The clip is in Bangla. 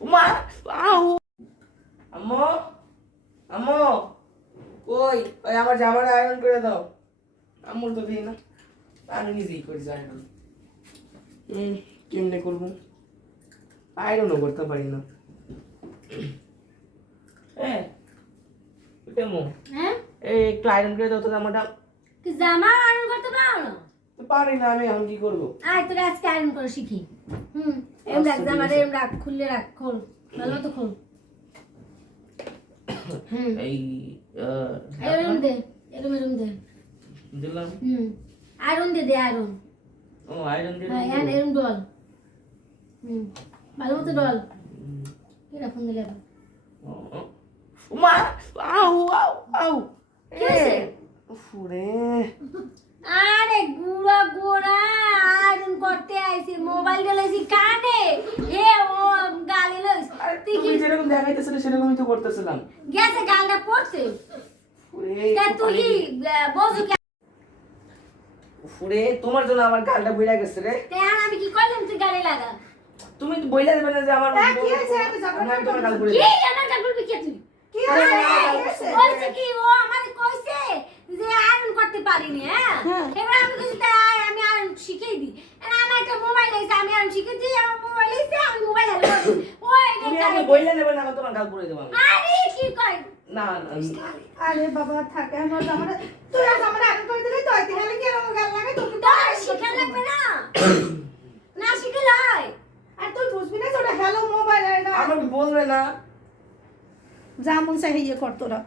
মা আউ আম্মু আম্মু ওই ওই আমার জামাটা আয়রন করে দাও আম্মুর তো দিই না আমি নিজেই করেছি আয়রন হুম কেমনে করব আয়রনও করতে পারি না হ্যাঁ কেমন হ্যাঁ এই একটু আয়রন করে দাও তো জামাটা কি জামা আয়রন করতে পারো না পারি না আমি এখন কি করব? আয় তোরা আজকে আয়রন করে শিখি। হুম এম রাখ আচ্ছা, আছে। এম রাখ খুললে রাখ খোল। ভালো মতো খোল। হুম। এই এরম দে এরম এরম দে। দিলাম। হুম আয়রন দে দে আয়রন। ও আয়রন দিয়ে হ্যাঁ এন এরম ডল। হুম ভালো মতো ডল। ফোন দিলে। মা আউ আউ আউ। কি হয়েছে? ফুরে আরে গুড়া গোড়া আয়রন করতে আইছি মোবাইল গেলেছি কানে? হে ও গালি লইস। আরে তুই কি তুমি যেরকম দেখাইতেছিলে সেরকমই তো করতেছিলাম। গেছে গালটা পড়ছে? তা তুই পানি- আহ, বসু কে ফুরে তোমার জন্য আমার গালটা বইলা গেছে রে। তে আমি কি করলাম? তুই গালি লাগা। তুমি তো বইলা দেবে না যে আমার কি হয়েছে? তোমার গাল? কি আমার গাল কে তুই? কি আরে, হয়েছে? বলছে কি ও আমারে কইছে যে আয়রন করতে পারিনি হ্যাঁ হ্যাঁ। এবার আমি কইছি তাই আমি আয়রন শিখিয়ে দিই আর আমার একটা মোবাইল আছে আমি আয়রন শিখিয়ে দিই আমার মোবাইল আছে আমি মোবাইল হ্যালো ও বইলা না তোমার গাল পড়ে দেবো আমি। আরে কি কই না না, আরে বাবা থাকে আমার জামাটা তুই আর জামাটা আগে করে দিলি তো তাহলে কি এরকম গাল লাগে? তোর কিন্তু শিখা লাগবে না? না শিখে লাই আর তুই বুঝবি না যে হ্যালো মোবাইল বলবে না। যা মন চাই ইয়ে কর তোরা।